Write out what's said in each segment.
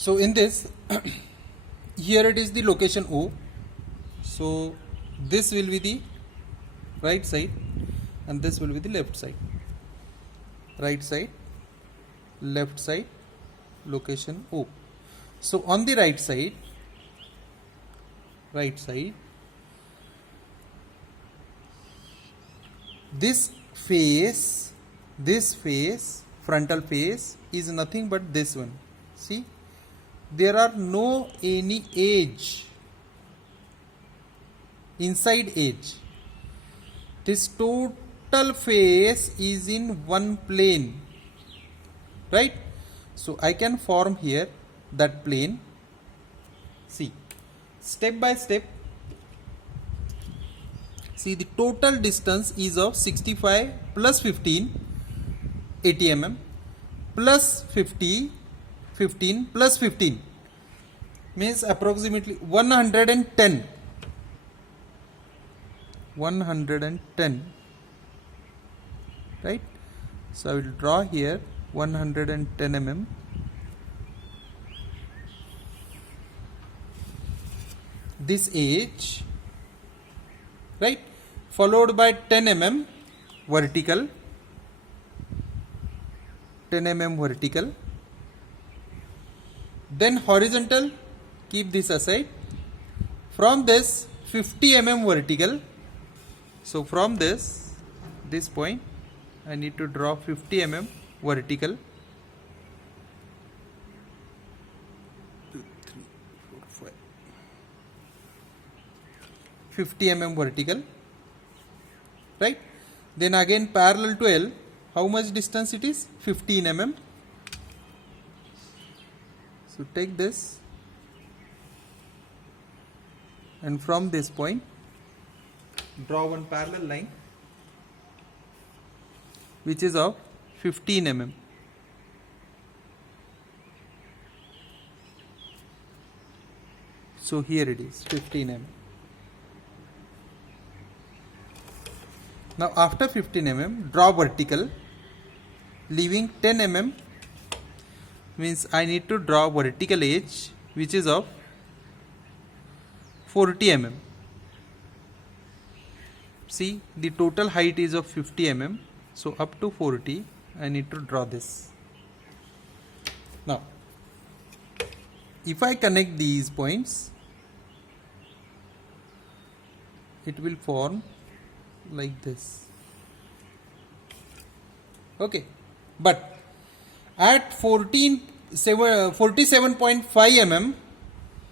So in this, here it is the location O. So this will be the right side and this will be the left side. Right side, left side, location O. So on the right side, this face, frontal face is nothing but this one. See, there are no any edge, inside edge. This total face is in one plane, right? So I can form here that plane. See, step by step. See, the total distance is of 65 plus 15, 80 mm, plus 50, 15 plus 15 means approximately 110. 110, right? So I will draw here 110 mm. This edge, right, followed by 10 mm vertical, 10 mm vertical, then horizontal, keep this aside. From this 50 mm vertical. So from this point I need to draw 50 mm vertical. 2, 3, 4, 5. 50 mm vertical, right? Then again parallel to L, how much distance it is? 15 mm. So take this and from this point draw one parallel line which is of 15 mm. So here it is 15 mm. Now after 15 mm draw vertical, leaving 10 mm, means I need to draw vertical edge which is of 40 mm. See, the total height is of 50 mm, so up to 40 I need to draw this. Now if I connect these points, it will form like this. Okay, but at 47.5 mm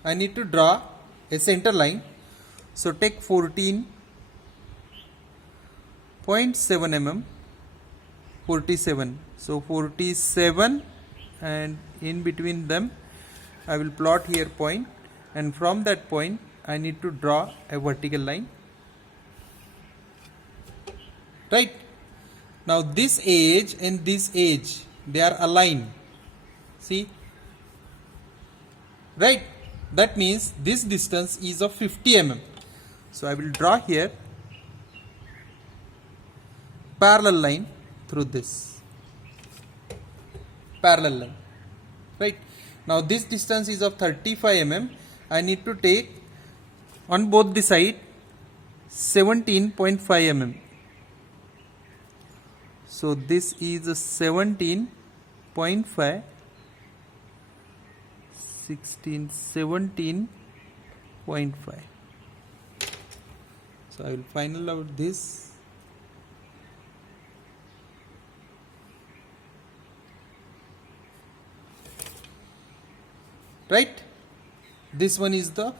I need to draw a center line. So take 14.7 mm, 47. So 47, and in between them I will plot here point, and from that point I need to draw a vertical line, right? Now this edge and this edge, they are aligned. See, right? That means this distance is of 50 mm. So I will draw here parallel line through this parallel line, right? Now this distance is of 35 mm. I need to take on both the side 17.5 mm. So this is a 17.5, 17.5. So I will final out this. Right? This one is the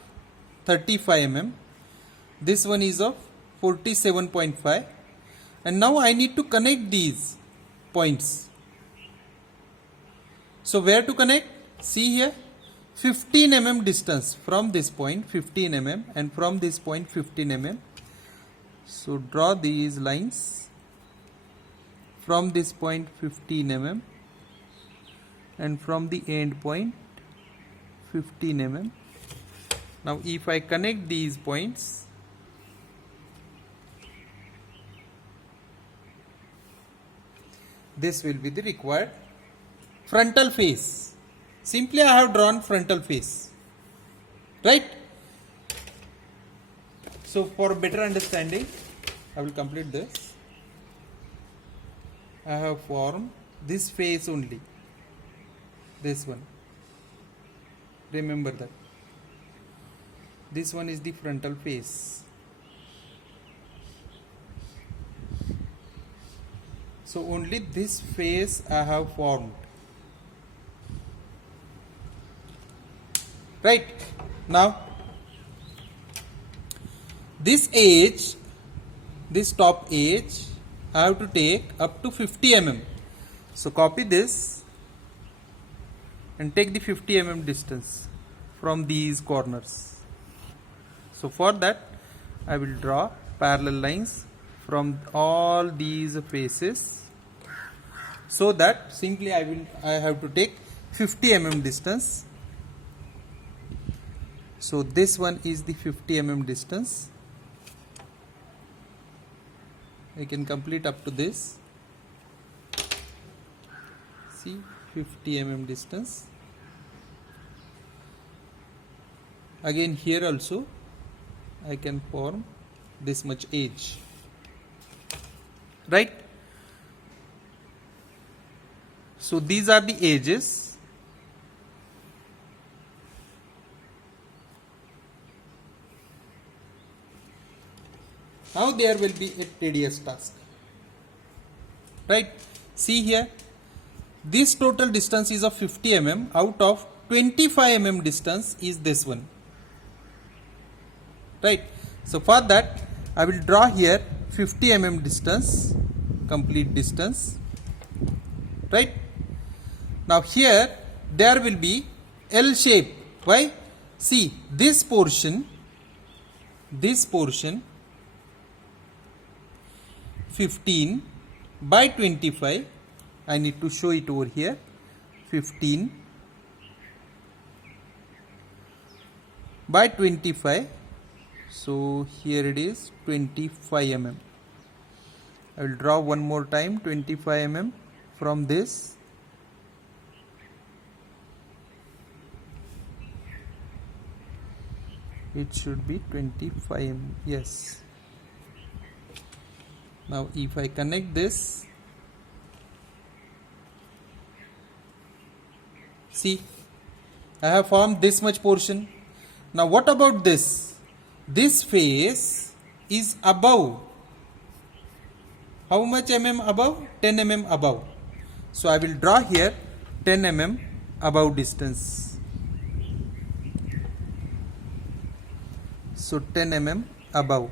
35 mm. This one is of 47.5. And now I need to connect these points. So where to connect? See here, 15 mm distance from this point, 15 mm, and from this point 15 mm. So draw these lines from this point 15 mm and from the end point 15 mm. Now if I connect these points, this will be the required frontal face. Simply I have drawn frontal face, right? So for better understanding, I will complete this. I have formed this face only, this one. Remember that. This one is the frontal face. So only this face I have formed. Right? Now, this edge, this top edge, I have to take up to 50 mm. So copy this and take the 50 mm distance from these corners. So for that, I will draw parallel lines from all these faces, so that simply I have to take 50 mm distance. So this one is the 50 mm distance. I can complete up to this. See, 50 mm distance. Again here also I can form this much edge, right? So these are the edges. Now there will be a tedious task, right? See here, this total distance is of 50 mm. Out of 25 mm distance is this one, right? So for that I will draw here 50 mm distance, complete distance, right? Now here there will be L shape. Why? See, this portion 15 by 25, I need to show it over here, 15 by 25, so here it is 25 mm. I will draw one more time 25 mm from this. It should be 25 mm, yes. Now if I connect this, see, I have formed this much portion. Now what about this? This face is above. How much mm above? 10 mm above. So I will draw here 10 mm above distance. So 10 mm above.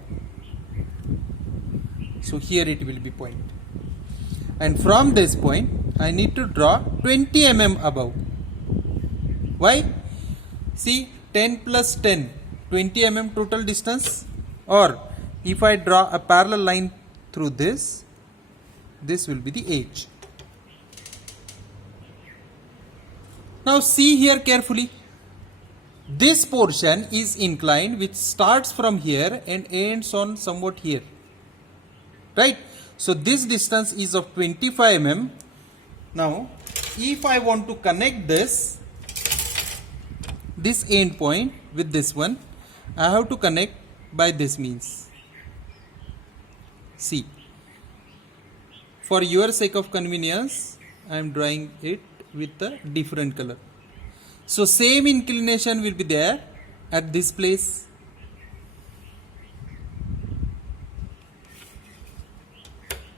So here it will be point. And from this point I need to draw 20 mm above. Why? See, 10 plus 10, 20 mm total distance. Or if I draw a parallel line through this will be the edge. Now see here carefully. This portion is inclined, which starts from here and ends on somewhat here, right? So this distance is of 25 mm. Now if I want to connect this end point with this one, I have to connect by this means. See, for your sake of convenience I am drawing it with a different color. So same inclination will be there at this place.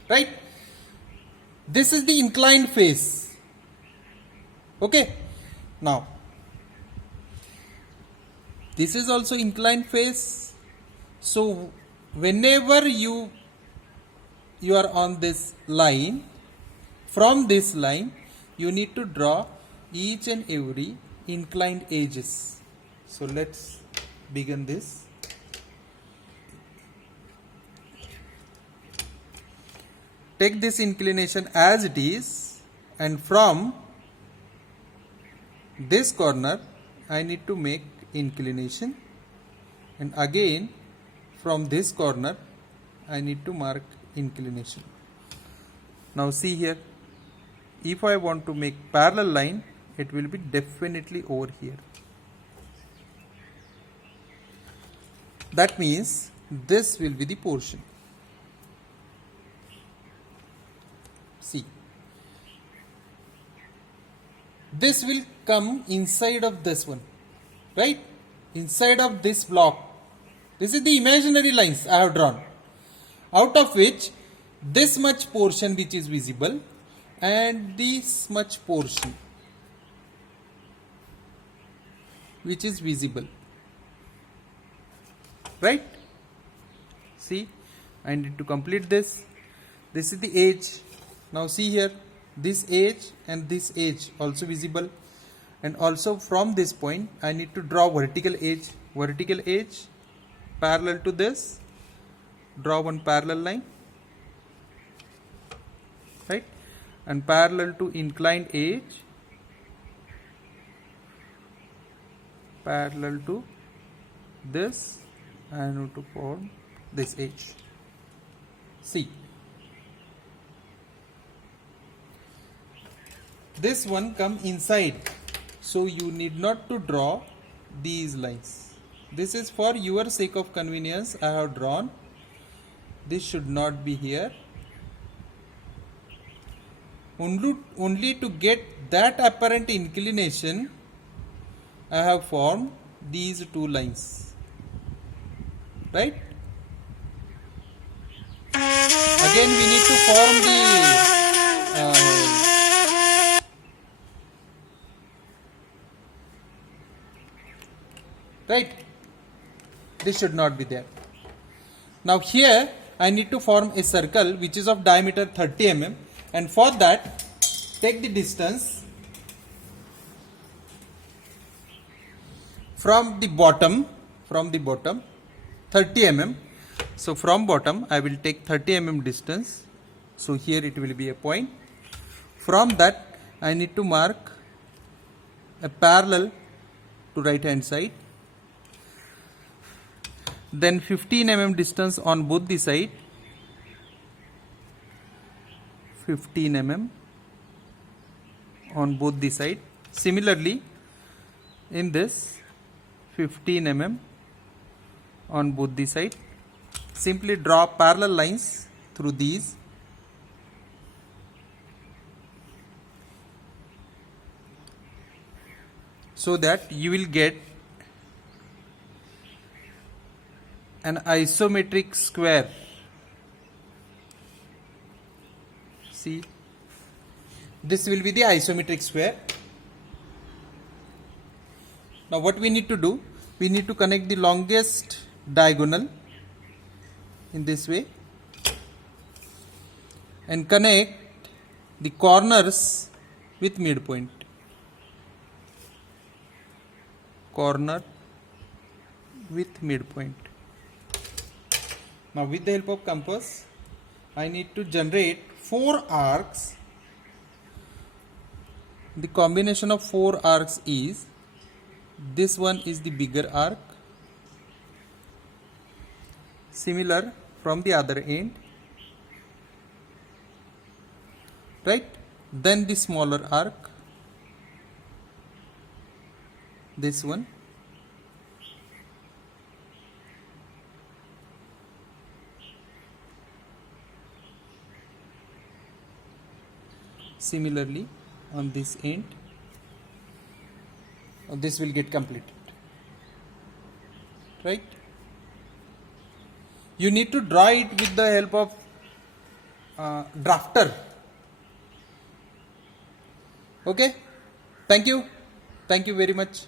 Right? This is the inclined face. Okay. Now, this is also inclined face. So whenever you are on this line, from this line you need to draw each and every inclined edges. So let's begin this. Take this inclination as it is, and from this corner I need to make inclination, and again from this corner I need to mark inclination. Now see here, if I want to make parallel line, it will be definitely over here. That means this will be the portion. See, this will come inside of this one, right? Inside of this block. This is the imaginary lines I have drawn, out of which this much portion which is visible and this much portion which is visible, right? See, I need to complete this. This is the edge. Now see here, this edge and this edge also visible, and also from this point I need to draw vertical edge parallel to this. Draw one parallel line, right, and parallel to inclined edge, parallel to this, and to form this edge. See, this one come inside, so you need not to draw these lines. This is for your sake of convenience I have drawn. This should not be here. Only to get that apparent inclination I have formed these two lines, right? Again we need to form the right. This should not be there. Now here I need to form a circle which is of diameter 30 mm, and for that take the distance from the bottom 30 mm. So from bottom I will take 30 mm distance. So here it will be a point. From that I need to mark a parallel to right hand side. Then 15 mm distance on both the side. 15 mm on both the side. Similarly, in this 15 mm on both the side. Simply draw parallel lines through these. So that you will get an isometric square. See, this will be the isometric square. Now what we need to do, we need to connect the longest diagonal in this way and connect the corners with midpoint. Corner with midpoint. Now with the help of compass I need to generate 4 arcs. The combination of 4 arcs is, this one is the bigger arc, similar from the other end, right? Then the smaller arc, this one, similarly on this end. This will get completed, right? You need to draw it with the help of drafter. Okay, thank you very much.